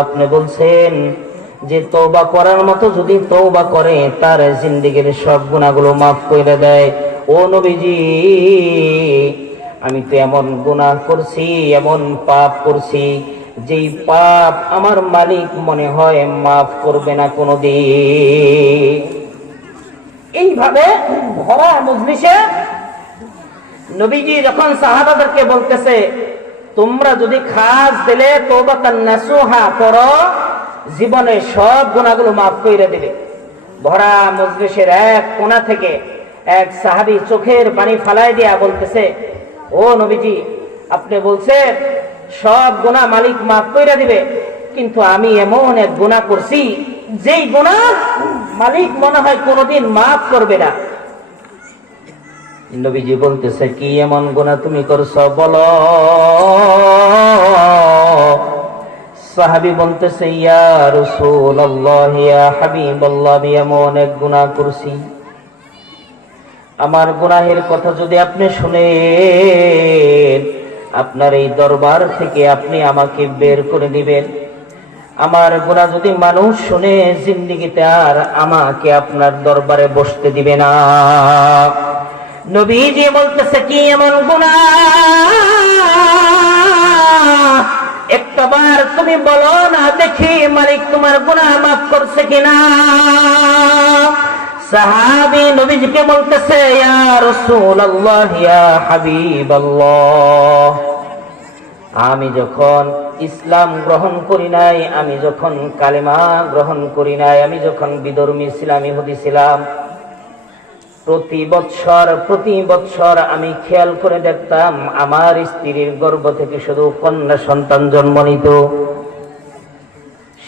আপনি বলছেন যে করার মতো যদি করে, তার জিন্দেগীর সব গুনাহগুলো মাফ করে দেয়। ও নবীজি, আমি তো এমন গুনাহ করছি, এমন পাপ করছি, যেই পাপ আমার মালিক মনে হয় মাফ করবে না কোনোদিন। এইভাবে ভরা মজলিসে নবীজি যখন সাহাবাদেরকে বলতেছে তোমরা যদি খাস দিলে তোবাতান নাসুহা করো জীবনে সব গুণাগুলো মাফ করে দিবে। ভরা মজলিসের এক কোনা থেকে এক সাহাবি চোখের পানি ফালাই দিয়া বলতেছে, ও নবীজি, আপনি বলছেন সব গুণা মালিক মাফ করে দিবে, কিন্তু আমি এমন এক গুণা করছি, যেই গুণা মালিক মনে হয় কোনোদিন মাফ করবে না। নবীজি বলতেছে, কি এমন গুণা তুমি করছ? বলো। সাহাবি বলতেছে, ইয়া রাসূলুল্লাহ এমন গুনাহ করছি। আমার গুনাহের কথা যদি আপনি শুনেন, আপনার এই দরবার থেকে আপনি আমাকে বের করে দিবেন। আমার গুণা যদি মানুষ শুনে, জিন্দিগিতে আর আমাকে আপনার দরবারে বসতে দিবে না। নবীজি বলতেছে, কি এমন গুণা একটাবার তুমি বলো না, দেখি মালিক তোমার গুণা মাফ করছে কিনা? সাহাবি নবীজিকে বলতেছে, ইয়া রাসূলুল্লাহ, ইয়া হাবিবাল্লাহ। আমি যখন ইসলাম গ্রহণ করি নাই, আমি যখন কালেমা গ্রহণ করি নাই, আমি যখন বিধর্মী ছিলাম, ইহুদি ছিলাম প্রতি বৎসর প্রতি বৎসর আমি খেয়াল করে দেখতাম আমার স্ত্রীর গর্ভ থেকে শুধু কন্যা সন্তান জন্ম নিত।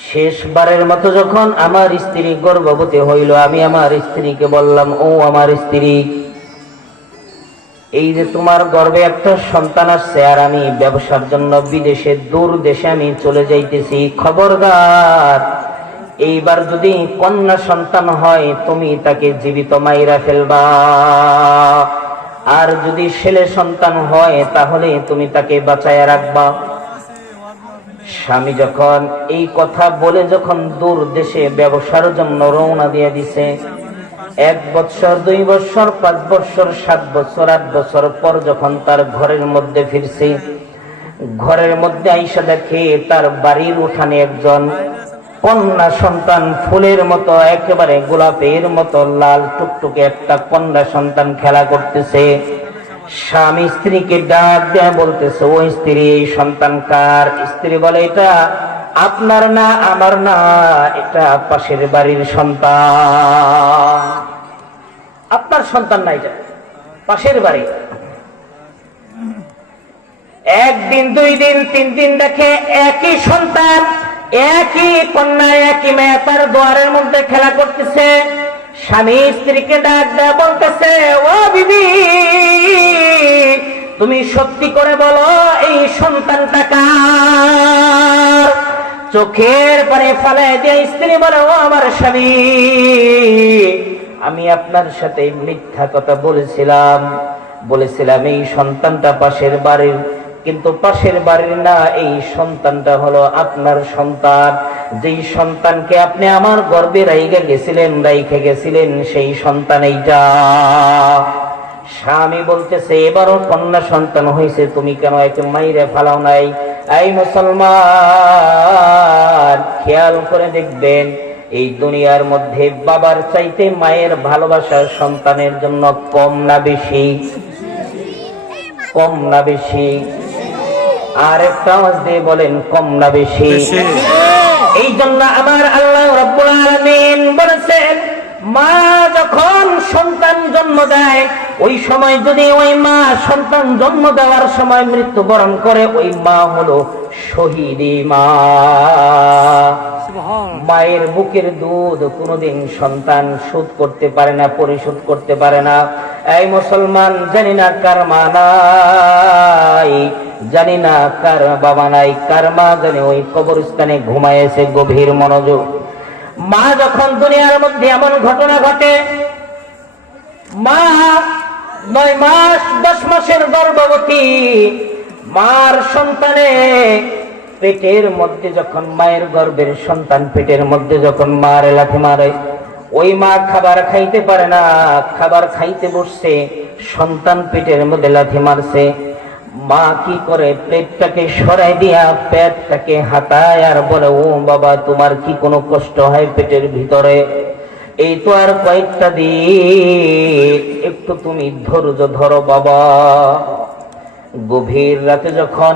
শেষবারের মতো যখন আমার স্ত্রী গর্ভবতী হইল, আমি আমার স্ত্রীকে বললাম, ও আমার স্ত্রী, এই যে তোমার গর্ভে একটা সন্তান আসছে আর আমি ব্যবসার জন্য বিদেশে, দূর দেশে আমি চলে যাইতেছি। খবরদার এইবার যদি কন্যা সন্তান হয়, তুমি তাকে জীবিত মাইরা ফেলবা। আর যদি ছেলে সন্তান হয়, তাহলে তুমি তাকে বাঁচায় রাখবা। স্বামী যখন এই কথা বলে, যখন দূর দেশে ব্যবসার জন্য রওনা দিয়ে দিছে, এক বছর দুই বছর পাঁচ বছর সাত বছর আট বছর পর যখন তার ঘরের মধ্যে ফিরছে, ঘরের মধ্যে আইসা দেখে তার বাড়ির উঠানে একজন কন্যা সন্তান ফুলের মতো, একেবারে গোলাপের মতো, লাল টুকটুকে একটা কন্যা সন্তান খেলা করতেছে। স্বামী স্ত্রীকে ডাক দেয়া বলতেছে, ওই স্ত্রী সন্তান কার? স্ত্রী বলে, এটা আপনার না, আমার না, এটা পাশের বাড়ির সন্তান। আপনার সন্তান না এটা, পাশের বাড়ি। একদিন, দুই দিন, তিন দিন দেখে একই সন্তান। একই কন্যা একই মেয়ে তার দুয়ারের মধ্যে খেলা করতেছে। স্বামী স্ত্রীকে ডাক দেয়া বলতেছে, ও বিবি, তুমি সত্যি করে বলো, এই সন্তানটা কার? চোখের পরে ফেলে যে স্ত্রী বলে, ও আমার স্বামী, আমি আপনার সাথে মিথ্যা কথা বলেছিলাম। বলেছিলাম এই সন্তানটা পাশের বাড়ির কিন্তু পাশের বাড়ির না, এই সন্তানটা হলো আপনার সন্তান। যেই সন্তানকে আপনি আমার গর্বে রাইগে গেছিলেন, রাইখে গেছিলেন সেই সন্তান এইটা। স্বামী বলতেছে, এবারও কন্যা সন্তান হয়েছে তুমি কেন একে মাইরে ফালাও নাই? এই মুসলমান, খেয়াল করে দেখবেন, এই দুনিয়ার মধ্যে বাবার চাইতে মায়ের ভালোবাসা সন্তানের জন্য কম না বেশি। কম না বেশি। আর একটা আওয়াজ দিয়ে বলেন কম না বেশি। এই জন্য আমার আল্লাহ রাব্বুল আলামিন বলেছেন মা যখন সন্তান জন্ম দেয় ওই সময় যদি ওই মা সন্তান জন্ম দেওয়ার সময় মৃত্যুবরণ করে ওই মা হলো শহীদি মা। মায়ের বুকের দুধ কোনোদিন সন্তান শোধ করতে পারে না পরিশোধ করতে পারে না। এই মুসলমান জানি না কার মা নাই। জানি না কার বাবা নাই, কার মা জানি, ওই কবরস্থানে ঘুমায়েছে গভীর মনোযোগ। মা যখন দুনিয়ার মধ্যে এমন ঘটনা ঘটে, মা নয় মাস, দশ মাসের গর্ভবতী, মার সন্তানে পেটের মধ্যে যখন মায়ের গর্ভের সন্তান পেটের মধ্যে যখন মার লাথি মারে, ওই মা খাবার খাইতে পারে না, খাবার খাইতে বসছে, সন্তান পেটের মধ্যে লাথি মারছে। মা কি করে পেটটাকে সরাই দিয়া পেটটাকে হাতায় আর বলে, ও বাবা, তোমার কি কোনো কষ্ট হয় পেটের ভিতরে? এই তো আর কয়েকটা দিন, একটু তুমি ধৈর্য ধরো বাবা। গভীর রাতে যখন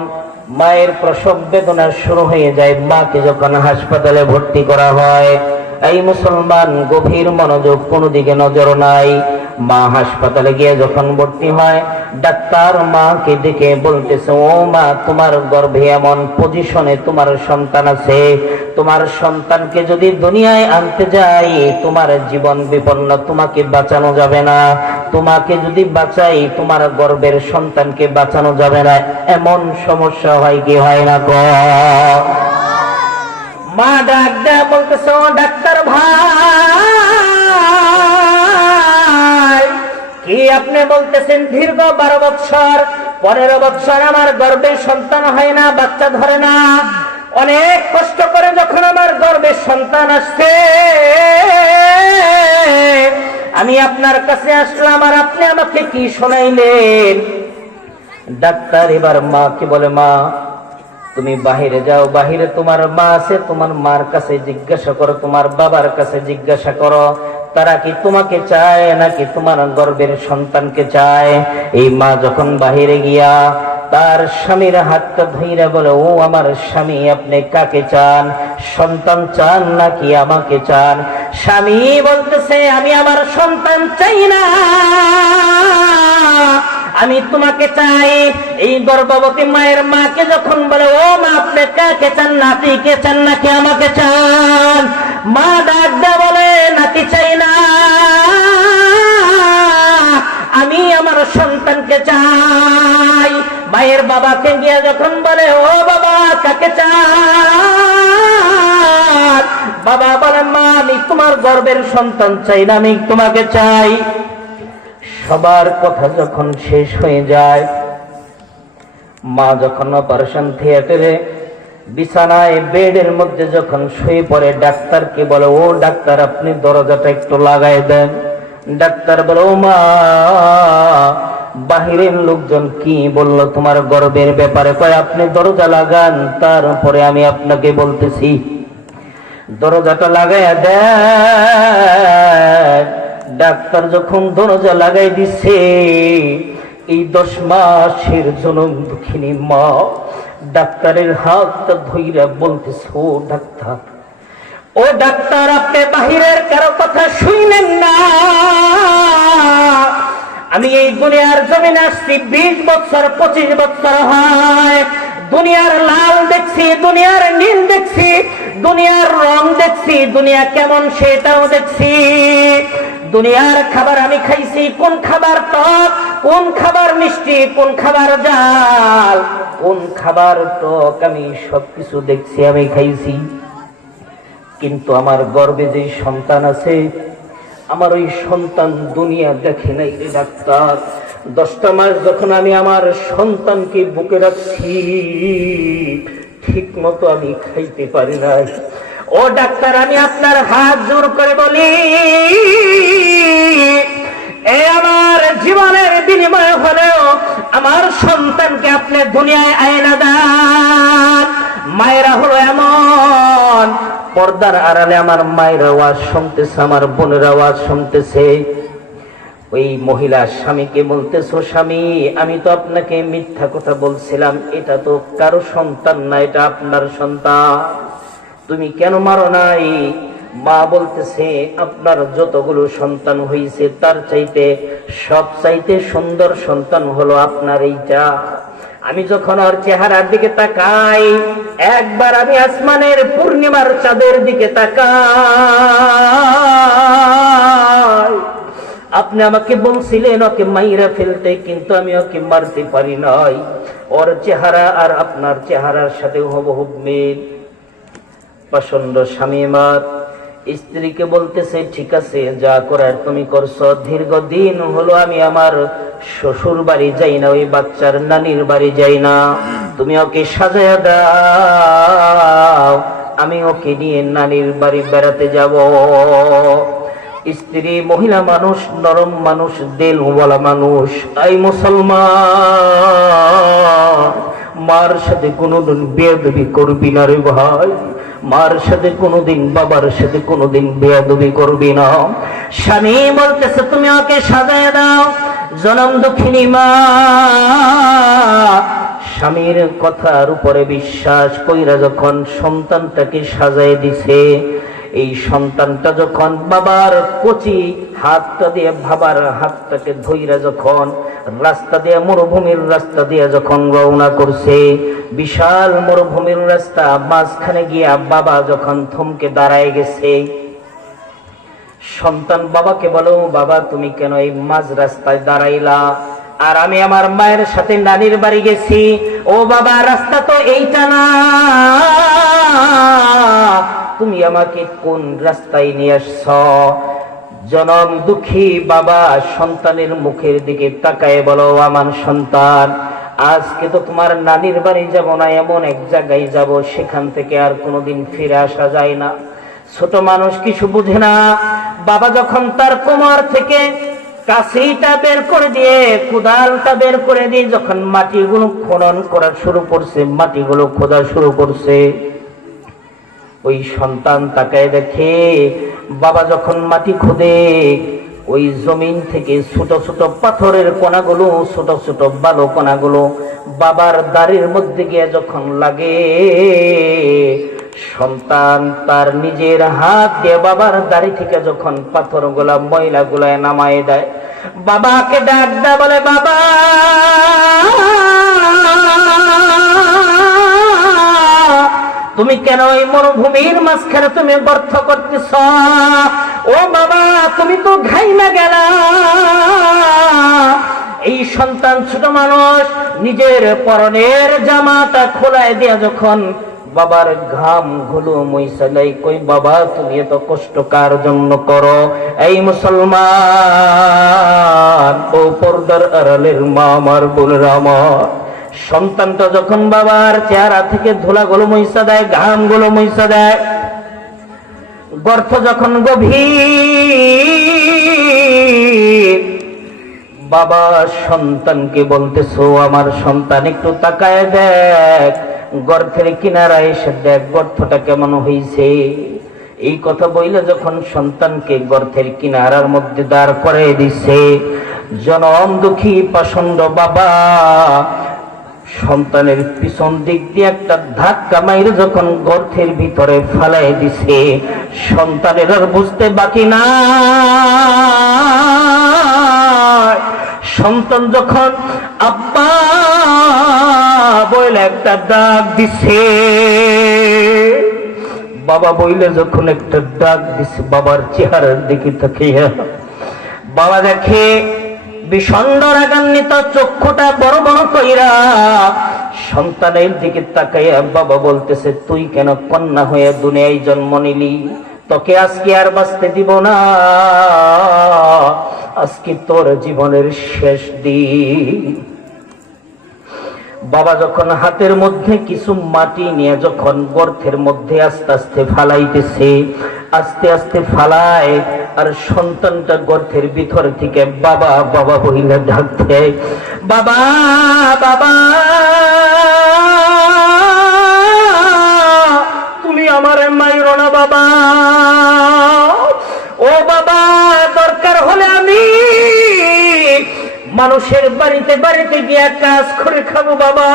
মায়ের প্রসব বেদনা শুরু হয়ে যায়, মাকে যখন হাসপাতালে ভর্তি করা হয় এই মুসলমান গভীর মনোযোগ কোনো দিকে নজর নাই। মা হাসপাতালে গিয়ে যখন ভর্তি হয়, ডাক্তার মাকে দেখে বলতেছে, ও মা, তোমার গর্ভে এমন পজিশনে তোমার সন্তান আছে। তোমার সন্তানকে যদি দুনিয়ায় আনতে যাই, তোমার জীবন বিপন্ন, তোমাকে বাঁচানো যাবে না। তোমাকে যদি বাঁচাই, তোমার গর্ভের সন্তানকে বাঁচানো যাবে না। এমন সমস্যা হয় কি হয় না মা ডাক দেয়া বলতেছ ডাক্তার ভাই। কি আপনি বলতেছেন, দীর্ঘ বারো বৎসর, পনেরো বৎসর আমার গর্ভে সন্তান হয় না, বাচ্চা ধরে না। অনেক কষ্ট করে যখন আমার গর্ভে সন্তান আসছে, আমি আপনার কাছে আসলাম আর আপনি আমাকে কি শোনাইলেন? ডাক্তার এবার মা কি বলে, মা তুমি বাহিরে যাও, বাহিরে তোমার মা আছে, তোমার মার কাছে জিজ্ঞাসা করো, তোমার বাবার কাছে জিজ্ঞাসা করো। তারা কি তোমাকে চায় নাকি তোমার গর্বের সন্তানকে চায়? এই মা যখন বাহিরে গিয়া তার স্বামীর হাতটা ধইরা বলে, ও আমার স্বামী, আপনি কাকে চান? সন্তান চান নাকি আমাকে চান? স্বামী বলতেছে, আমি আমার সন্তান চাই না। আমি তোমাকে চাই, এই গর্ভবতী মায়ের মাকে যখন বলে, ও মা, আপনি কাকে চান? নাতিকে চান? নাকি আমাকে চান? মা ডাক বলে, নাতি চাই না। আমি আমার সন্তানকে চাই। মায়ের বাবাকে গিয়ে যখন বলে, ও বাবা, কাকে চান? বাবা বলে, মা, আমি তোমার গর্বের সন্তান চাই না, আমি তোমাকে চাই। সবার কথা যখন শেষ হয়ে যায়, মা যখন অপারেশন থিয়েটারে বিছানায় বেডের মধ্যে যখন শুয়ে পড়ে, ডাক্তারকে বলে, ও ডাক্তার, আপনি দরজাটা একটু লাগাই দেন। ডাক্তার বলে, ও মা, বাহিরের লোকজন কি বলল তোমার গর্বের ব্যাপারে? কয়, আপনি দরজা লাগান, তারপরে আমি আপনাকে বলতেছি। দরজাটা লাগাইয়া দেন। ডাক্তার যখন দরজা লাগাই দিছে, এই দশ মাসের জনম দুঃখিনী মা, ডাক্তারের হাতটা ধইরা বলতেছে, ও ডাক্তার ও ডাক্তার, আপনি বাহিরের কারও কথা শুনলেন না। আমি এই দুনিয়ার জমিন আসছি, বিশ বছর, পঁচিশ বছর হয়। দুনিয়ার লাল দেখছি, দুনিয়ার নীল দেখছি, দুনিয়ার রং দেখছি, দুনিয়া কেমন সেটাও দেখছি। দুনিয়ার খাবার আমি খাইছি, কোন খাবার টক, কোন খাবার মিষ্টি, কোন খাবার জাল, কোন খাবার টক আমি সবকিছু দেখছি, আমি খাইছি। কিন্তু আমার গর্বে যে সন্তান আছে, আমার ওই সন্তান দুনিয়া দেখে নাই রে ডাক্তার। দশটা মাস যখন আমি আমার সন্তানকে বুকে রাখছি, ঠিক মতো আমি খাইতে পারি নাই। ও ডাক্তার, আমি আপনার হাত জোর করে বলি, এ আমার জীবনের বিনিময় হলেও আমার সন্তানকে আপনি দুনিয়ায় আয়না দেন। মায়েরা হলো এমন, পর্দার আড়ালে আমার মায়ের আওয়াজ শুনতেছে, আমার বোনের আওয়াজ শুনতেছে। ওই মহিলা স্বামীকে বলতেছো, স্বামী, আমি তো আপনাকে মিথ্যা কথা বলছিলাম, এটা তো কারও সন্তান না, এটা আপনার সন্তান। তুমি কেন মারো নাই? মা বলতেছে, আপনার যতগুলো সন্তান হয়েছে তার চাইতে সব চাইতে সুন্দর সন্তান হলো আপনার এইটা। আমি যখন ওর চেহারার দিকে তাকাই, একবার আমি আসমানের পূর্ণিমার চাঁদের দিকে তাকাই। আপনি আমাকে বলছিলেন, ওকে মাইরা ফেলতে, কিন্তু আমি ওকে মারতে পারি নাই। ওর চেহারা আর আপনার চেহারার সাথে হুবহুব মিল। প্রচণ্ড স্বামী মার স্ত্রীকে বলতেছে, ঠিক আছে, যা করার তুমি করছ। দীর্ঘদিন হলো আমি আমার শ্বশুর বাড়ি যাই না, ওই বাচ্চার নানির বাড়ি যাই না। তুমি ওকে সাজায় দাও, আমি ওকে নিয়ে নানির বাড়ি বেড়াতে যাব। স্ত্রী মহিলা মানুষ, নরম মানুষ, দিলওয়ালা মানুষ এই মুসলমান। মার সাথে কোনোদিন বেদবি করবি না রে ভাই। মার সাথে কোনোদিন বাবার সাথে কোনোদিন বেয়াদবি করবি না। স্বামী বলতেছে, তুমি ওকে সাজায় দাও, জনম দক্ষিণী মা। স্বামীর কথার উপরে বিশ্বাস কইরা যখন সন্তানটাকে সাজায় দিছে এই সন্তানটা যখন বাবার কচি হাতটা দিয়ে বাবার হাতটাকে ধইরা যখন, রাস্তা দিয়ে মরুভূমির রাস্তা দিয়ে যখন রওনা করছে, বিশাল মরুভূমির রাস্তা, মাঝখানে গিয়া বাবা যখন থমকে দাঁড়ায় গেছে, সন্তান বাবাকে বলো, বাবা, তুমি কেন এই মাঝ রাস্তায় দাঁড়াইলা? আর আমি আমার মায়ের সাথে নানির বাড়ি গেছি। ও বাবা, রাস্তা তো এইটা না। তুমি আমাকে কোন রাস্তায় নিয়ে আসছ? জনম দুঃখী বাবা সন্তানের মুখের দিকে তাকায় বলো, আমার সন্তান, আজকে তো তোমার নানির বাড়ি যাব না, এমন এক জায়গায় যাব সেখান থেকে আর কোনোদিন ফিরে আসা যায় না। ছোট মানুষ কিছু বুঝে না। বাবা যখন তার কোমর থেকে কাশিটা বের করে দিয়ে কুদালটা বের করে দিয়ে যখন মাটিগুলো খনন করা শুরু করছে, মাটিগুলো খোদা শুরু করছে ওই সন্তান তাকায় দেখে, বাবা যখন মাটি খোদে, ওই জমিন থেকে ছোট ছোট পাথরের কণাগুলো, ছোট ছোট বালো কণাগুলো বাবার দাড়ির মধ্যে গিয়ে যখন লাগে, সন্তান তার নিজের হাত দিয়ে বাবার দাড়ি থেকে যখন পাথরগুলা ময়লা গুলায় নামায় দেয়, বাবাকে ডাক দেয় বলে, বাবা! তুমি কেন ওই মরুভূমির মাঝখানে তুমি গর্থ করতেছ? ও বাবা, তুমি তো ঘাইমা গেলা। এই সন্তান ছোট মানুষ, নিজের পরনের জামাটা খোলায় দিয়া যখন বাবার ঘামগুলো মইসালাই কই, বাবা, তুমি এত কষ্ট কার জন্য করো? এই মুসলমান, ও পর্দার আড়ালের মা, আমার বোনেরা সন্তানটা যখন বাবার চেহারা থেকে ধুলা গুলো মইসা দেয়, ঘামগুলো মইসা দেয়, গর্ত যখন গভীর, বাবা সন্তানকে বলতেছো, আমার সন্তান একটু তাকায় দেখ, গর্তের কিনারায় এসে দেখ গর্থটা কেমন হইছে? এই কথা বইলে যখন সন্তানকে গর্থের কিনারার মধ্যে দাঁড় করে দিছে, জনম দুঃখী পাষণ্ড বাবা সন্তানের পিছন দিক দিয়ে একটা ধাক্কা মাইরে যখন গর্থের ভিতরে ফেলাই দিছে, সন্তানের আর বুঝতে বাকি না সন্তান যখন আব্বা বইলে একটা ডাক দিছে, বাবা বইলে যখন একটা ডাক দিছে, বাবার চেহারার দিকে তাকিয়ে, বাবা দেখে চক্ষুটা বড় বড় কইরা সন্তানের দিকে বাবা বলতেছে, তুই কেন কন্যা হয়ে দুনিয়ায় জন্ম নিলি? তোকে আজকে আর বাঁচতে দিব না। আজকে তোর জীবনের শেষ দিন। বাবা যখন হাতের মধ্যে কিছু মাটি নিয়ে যখন গর্তের মধ্যে আস্তে আস্তে ফালাইতেছে আস্তে আস্তে ফালায়, আর সন্তানটা গর্তের ভিতর থেকে বাবা বাবা বহিলা ডাকতে বাবা বাবা, তুমি আমার মাইরো না বাবা। ও বাবা, দরকার হলে আমি মানুষের বাড়িতে বাড়িতে গিয়ে কাজ করে খাব বাবা।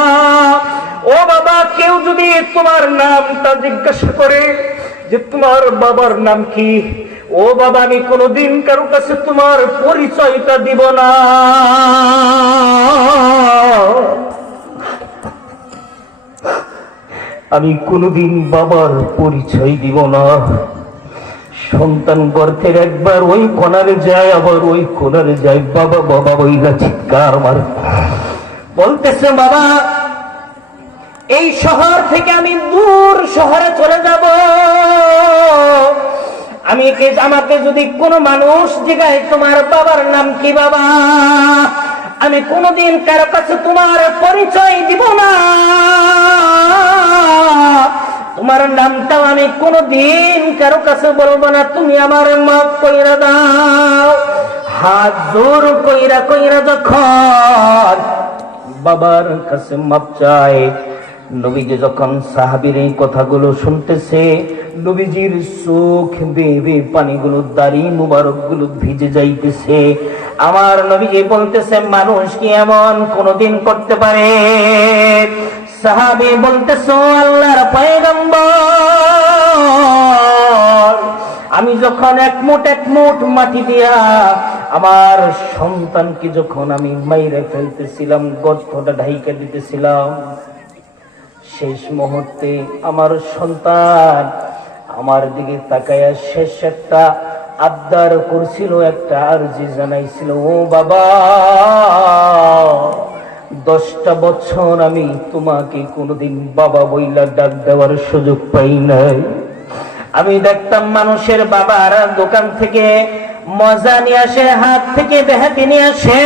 ও বাবা, কেউ যদি তোমার নামটা জিজ্ঞাসা করে যে তোমার বাবার নাম কি? ও বাবা, আমি কোনোদিন কারও কাছে তোমার পরিচয়টা দিব না। আমি কোনোদিন বাবার পরিচয় দিব না। সন্তান গর্তের একবার ওই কোনারে যায়, আবার ওই কোনারে যায়, বাবা বাবা ওই চিৎকার আমার বলতেছে, বাবা এই শহর থেকে আমি দূর শহরে চলে যাব। আমি আমাকে যদি কোনো মানুষ জিগায় তোমার বাবার নাম কি বাবা? আমি কোনোদিন কারও কাছে তোমার পরিচয় দিব না। তোমার তোমার নামটাও আমি কোনোদিন কারও কাছে বলব না। তুমি আমার মাফ কইরা দাও। হাত জোর কইরা কইরা যখন বাবার কাছে মাপ চায় নবীজি যখন সাহাবির এই কথাগুলো শুনতেছে, নবীজির চোখ বেবে পানিগুলো, দাড়ি মুবারকগুলো ভিজে যাইতেছে। আমার নবীজি বলতেছে, মানুষ কি এমন কোনদিন করতে পারে? সাহাবি বলতেছো, আল্লাহর পয়গম্বর, আমি যখন এক মুঠ এক মুঠ মাটি দিয়া আমার সন্তানকে যখন আমি মাইরে ফেলতেছিলাম, গর্তটা ঢাইকা দিতেছিলাম শেষ মুহূর্তে আমার সন্তান আমার দিকে তাকায়া শেষ একটা আবদার করছিল, একটা আরজি জানাইছিল, ও বাবা, দশটা বছর আমি তোমাকে কোনোদিন বাবা বইলা ডাক দেওয়ার সুযোগ পাই নাই। আমি দেখতাম মানুষের বাবার দোকান থেকে মজা নিয়ে আসে, হাত থেকে বেহাতি নিয়ে আসে।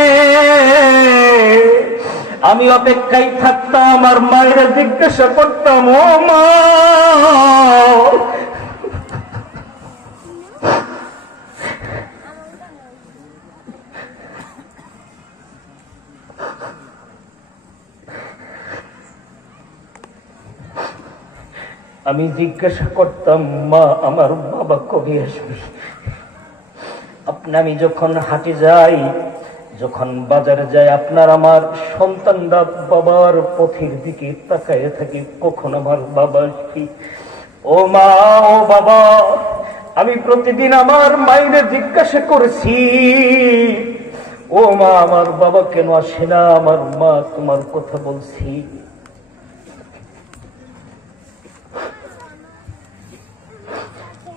আমি অপেক্ষায় থাকতাম আমার মায়ের জিজ্ঞাসা করতাম, ও মা! আমি জিজ্ঞাসা করতাম, মা, আমার বাবা কবে আসবে? আপনি, আমি যখন হাঁটে যাই যখন বাজারে যায়, আপনার আমার সন্তানরা বাবার পথের দিকে তাকায় থাকি, কখন আমার বাবা কি ও মা, ও বাবা, আমি প্রতিদিন আমার মাইনে জিজ্ঞাসা করেছি। ও মা, আমার বাবা কেন আসে না? আমার মা তোমার কথা বলছি।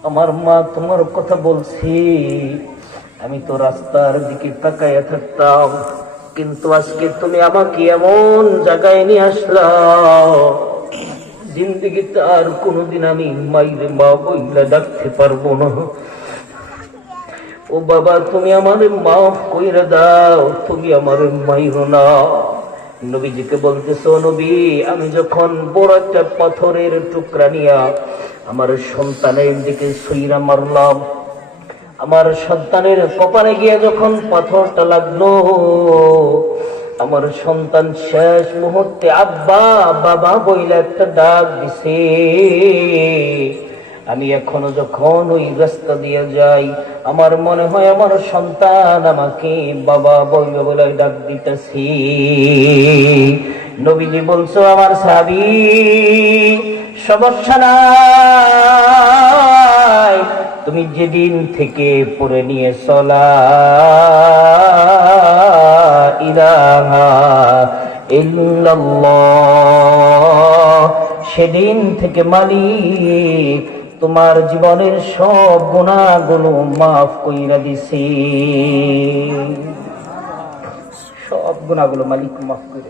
আমার মা তোমার কথা বলছি। আমি তো রাস্তার দিকে তাকাইয়া থাকতাম। কিন্তু আজকে তুমি আমাকে এমন জায়গায় নিয়ে আসলাম জিন্দগিতে আর কোনোদিন আমি মাইরে মা বইলা ডাকতে পারব না। ও বাবা, তুমি আমার মাফ কইরা দাও, তুমি আমার মাইরো না। নবীজিকে বলতেছো, নবী, আমি যখন বড় একটা পাথরের টুকরা নিয়া আমার সন্তানের দিকে সইরা মারলাম আমার সন্তানের কপালে গিয়ে যখন পাথরটা লাগল, আমার সন্তান শেষ মুহূর্তে আব্বা, বাবা বইলে একটা ডাক দিছে। আমি এখনও যখন ওই রাস্তা দিয়ে যাই, আমার মনে হয় আমার সন্তান আমাকে বাবা বইলে বলে ডাক দিতেছি। নবীজি বলছো, আমার সাবি সমস্যা নাই। তুমি যেদিন থেকে পড়ে নিয়ে চলা ইল্লাল্লাহ, সেদিন থেকে মালিক, তোমার জীবনের সব গুণাগুলো মাফ কইরা দিছি। সব গুণাগুলো মালিক মাফ করে